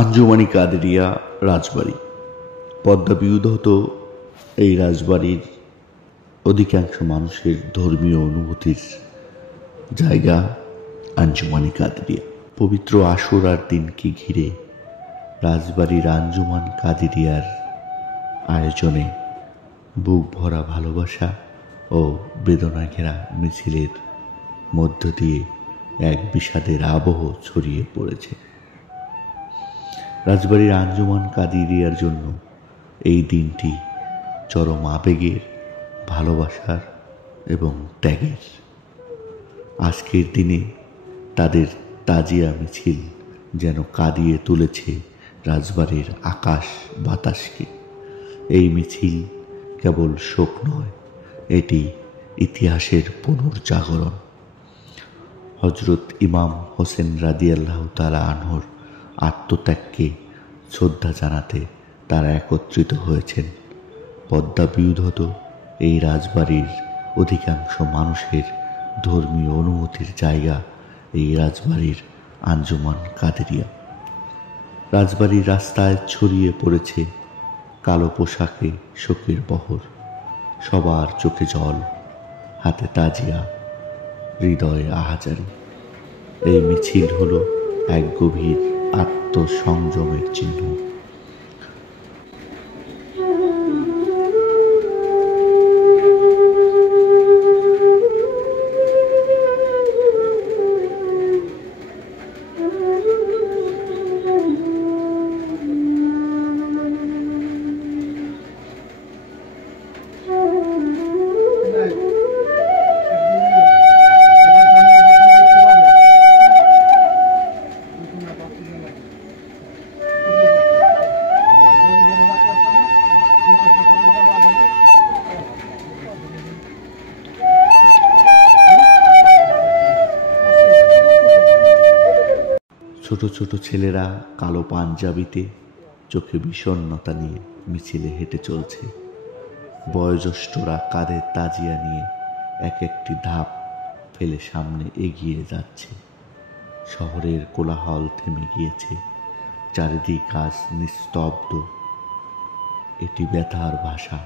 আঞ্জুমানি কাদেরিয়া রাজবাড়ি। পদ্মা বিউধত এই রাজবাড়ির অধিকাংশ মানুষের ধর্মীয় অনুভূতির জায়গা আঞ্জুমানি কাদেরিয়া। পবিত্র আশুরার দিনকে ঘিরে রাজবাড়ির আঞ্জুমান কাদেরিয়ার আয়োজনে বুক ভরা ভালোবাসা ও বেদনা ঘেরা মিছিলের মধ্য দিয়ে এক বিষাদের আবহ ছড়িয়ে পড়েছে। রাজবাড়ির আঞ্জুমান কাদেরিয়ার জন্য এই দিনটি চরম আবেগের, ভালোবাসার এবং ত্যাগের। আজকের দিনে তাদের তাজিয়া মিছিল যেন কাঁদিয়ে তুলেছে রাজবাড়ির আকাশ বাতাসকে। এই মিছিল কেবল শোক নয়, এটি ইতিহাসের পুনর্জাগরণ। হজরত ইমাম হোসেন রাদিয়াল্লাহু তাআলা আনহুর আত্মত্যাগকে শ্রদ্ধা জানাতে তারা একত্রিত হয়েছেন। পদ্মা বিউধত এই রাজবাড়ির অধিকাংশ মানুষের ধর্মীয় অনুভূতির জায়গা এই রাজবাড়ির আঞ্জুমান কাদেরিয়া। রাজবাড়ির রাস্তায় ছড়িয়ে পড়েছে কালো পোশাকে শোকের বহর, সবার চোখে জল, হাতে তাজিয়া, হৃদয়ে আহাজারি। এই মিছিল হলো এক গভীর আত্মসংযমের চিহ্ন। ছোট ছোট ছেলেরা কালো পাঞ্জাবিতে চোখে বিষণ্ণতা নিয়ে মিছিলে হেঁটে চলছে। বয়োজ্যেষ্ঠরা কাঁধে তাজিয়া নিয়ে এক একটি ধাপ ফেলে সামনে এগিয়ে যাচ্ছে। শহরের কোলাহল থেমে গিয়েছে, চারিদিক আজ নিস্তব্ধ। এটি ব্যথার ভাষা।